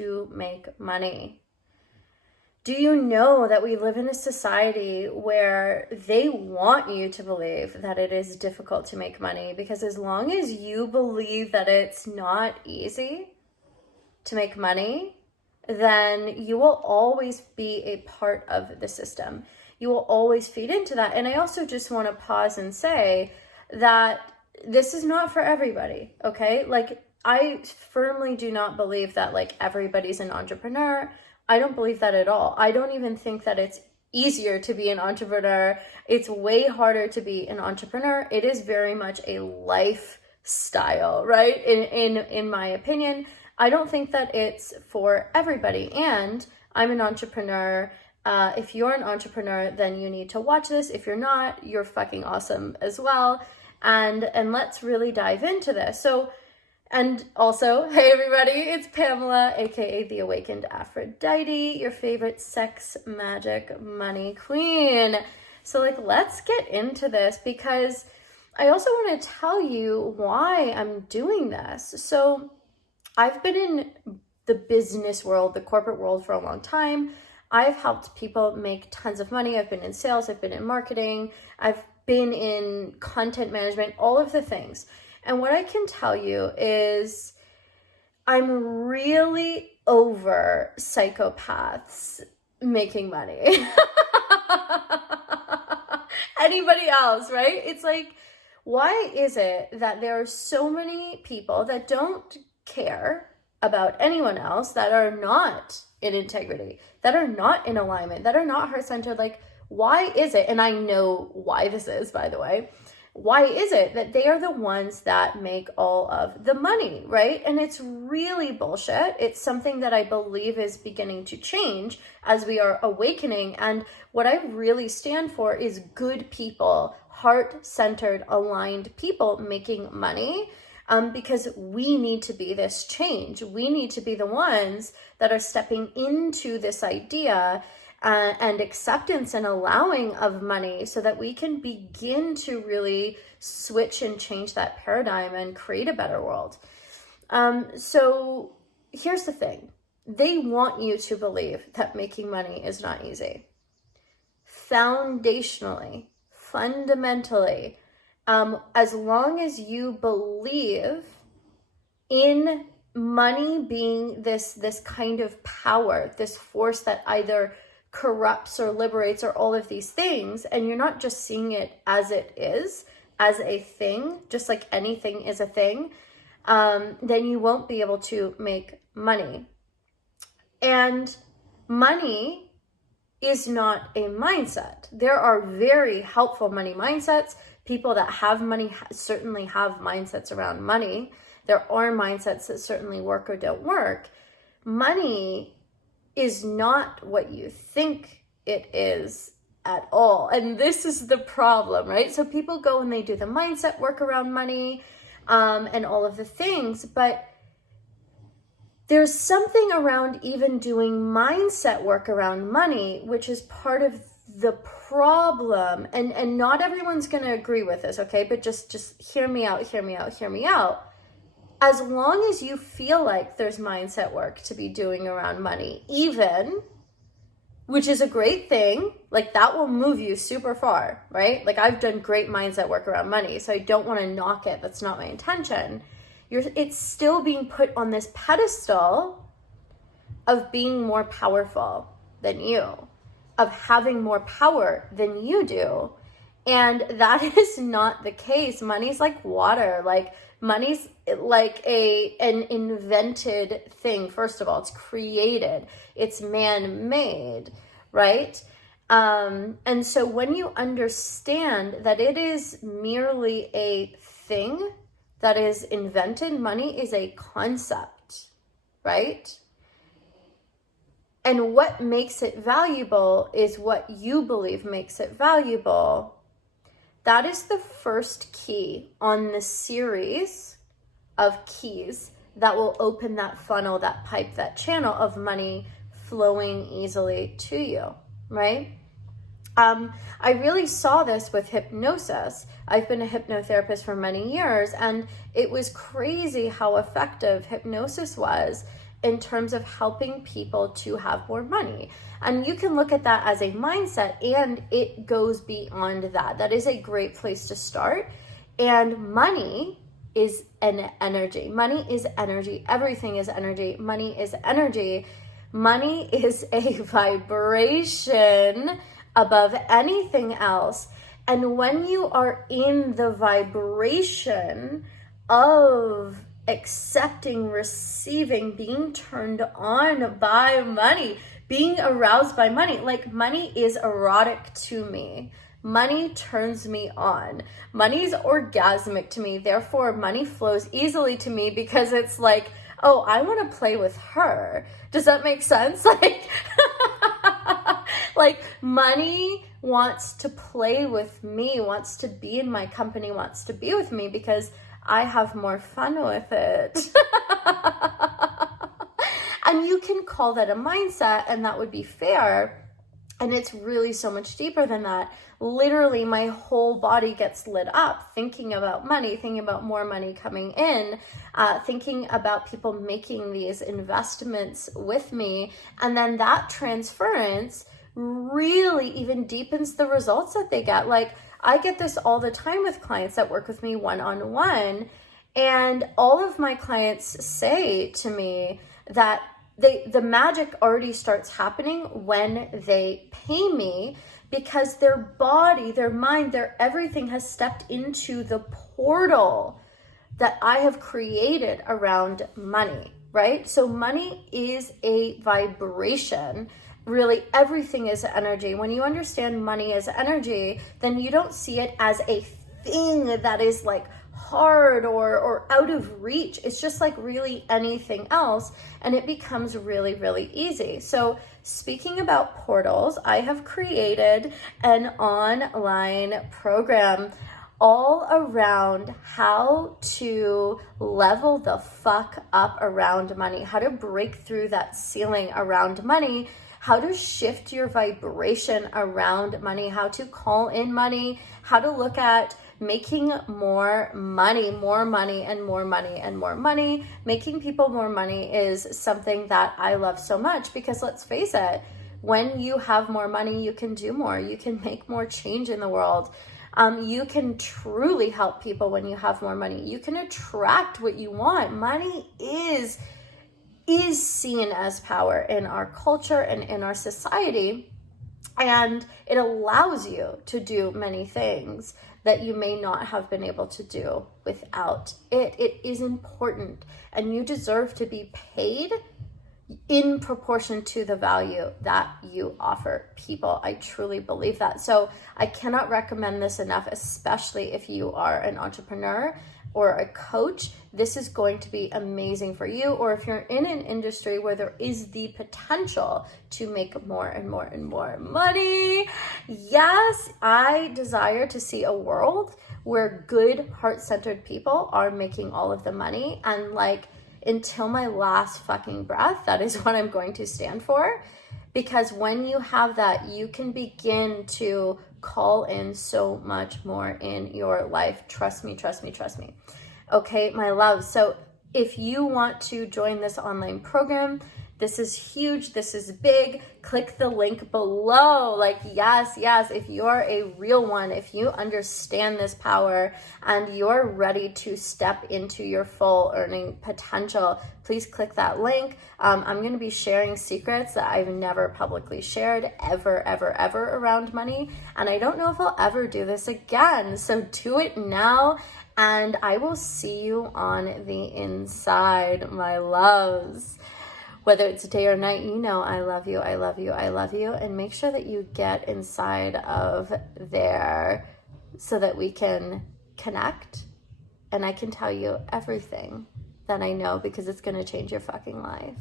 to make money? Do you know that we live in a society where they want you to believe that it is difficult to make money? Because as long as you believe that it's not easy to make money, then you will always be a part of the system. You will always feed into that. And I also just want to pause and say that this is not for everybody, okay? Like, I firmly do not believe that like everybody's an entrepreneur. I don't believe that at all. I don't even think that it's easier to be an entrepreneur. It's way harder to be an entrepreneur. It is very much a lifestyle, right? In my opinion, I don't think that it's for everybody. And I'm an entrepreneur. If you're an entrepreneur, then you need to watch this. If you're not, you're fucking awesome as well. And let's really dive into this. So, and also, hey everybody, it's Pamela, aka the Awakened Aphrodite, your favorite sex, magic, money queen. So like, let's get into this because I also want to tell you why I'm doing this. So I've been in the business world, the corporate world for a long time. I've helped people make tons of money. I've been in sales, I've been in marketing, I've been in content management, all of the things. And what I can tell you is I'm really over psychopaths making money. Anybody else, right? It's like, why is it that there are so many people that don't care about anyone else, that are not in integrity, that are not in alignment, that are not heart-centered? Like, why is it? And I know why this is, by the way. Why is it that they are the ones that make all of the money, right? And it's really bullshit. It's something that I believe is beginning to change as we are awakening. And what I really stand for is good people, heart-centered, aligned people making money. Because we need to be this change. We need to be the ones that are stepping into this idea and acceptance and allowing of money so that we can begin to really switch and change that paradigm and create a better world. So here's the thing. They want you to believe that making money is not easy. Foundationally, fundamentally, as long as you believe in money being this kind of power, this force that either corrupts or liberates or all of these things, and you're not just seeing it as it is, as a thing, just like anything is a thing, then you won't be able to make money. And money is not a mindset. There are very helpful money mindsets. People that have money certainly have mindsets around money. There are mindsets that certainly work or don't work. Money is not what you think it is at all. And this is the problem, right? So people go and they do the mindset work around money and all of the things, but there's something around even doing mindset work around money, which is part of the problem. And not everyone's going to agree with this, okay? But just hear me out. As long as you feel like there's mindset work to be doing around money, even, which is a great thing, like that will move you super far, right? Like I've done great mindset work around money, so I don't want to knock it. That's not my intention. It's still being put on this pedestal of being more powerful than you, of having more power than you do. And that is not the case. Money's like water. Like money's like an invented thing. First of all, it's created. It's man-made, right? And so when you understand that it is merely a thing that is invented, money is a concept, right? And what makes it valuable is what you believe makes it valuable. That is the first key on the series of keys that will open that funnel, that pipe, that channel of money flowing easily to you, right? I really saw this with hypnosis. I've been a hypnotherapist for many years, and it was crazy how effective hypnosis was in terms of helping people to have more money. And you can look at that as a mindset, and it goes beyond that. That is a great place to start. And money is an energy. Money is energy. Everything is energy. Money is energy. Money is a vibration above anything else. And when you are in the vibration of accepting, receiving, being turned on by money, being aroused by money, like money is erotic to me. Money turns me on. Money is orgasmic to me. Therefore, money flows easily to me because it's like, oh, I want to play with her. Does that make sense? Like money wants to play with me, wants to be in my company, wants to be with me because I have more fun with it. And you can call that a mindset, and that would be fair. And it's really so much deeper than that. Literally, my whole body gets lit up thinking about money, thinking about more money coming in, thinking about people making these investments with me. And then that transference really even deepens the results that they get. Like, I get this all the time with clients that work with me one-on-one. And all of my clients say to me that the magic already starts happening when they pay me, because their body, their mind, their everything has stepped into the portal that I have created around money, right? So money is a vibration. Really, everything is energy. When you understand money as energy, then you don't see it as a thing that is like hard or out of reach. It's just like really anything else, and it becomes really, really easy. So speaking about portals, I have created an online program all around how to level the fuck up around money, how to break through that ceiling around money, how to shift your vibration around money, how to call in money, how to look at making more money, and more money, and more money. Making people more money is something that I love so much, because let's face it, when you have more money, you can do more. You can make more change in the world. You can truly help people when you have more money. You can attract what you want. Money is seen as power in our culture and in our society, and it allows you to do many things that you may not have been able to do without it. It is important, and you deserve to be paid in proportion to the value that you offer people. I truly believe that. So I cannot recommend this enough, especially if you are an entrepreneur or a coach. This is going to be amazing for you. Or if you're in an industry where there is the potential to make more and more and more money. Yes, I desire to see a world where good, heart-centered people are making all of the money. And like, until my last fucking breath, that is what I'm going to stand for. Because when you have that, you can begin to call in so much more in your life. Trust me, trust me, trust me. Okay, my love. So if you want to join this online program, this is huge. This is big. Click the link below. Like, yes, if you're a real one, if you understand this power and you're ready to step into your full earning potential, please click that link. I'm going to be sharing secrets that I've never publicly shared ever around money. And I don't know if I'll ever do this again. So do it now. And I will see you on the inside, my loves. Whether it's day or night, you know I love you, I love you, I love you. And make sure that you get inside of there so that we can connect. And I can tell you everything that I know, because it's going to change your fucking life.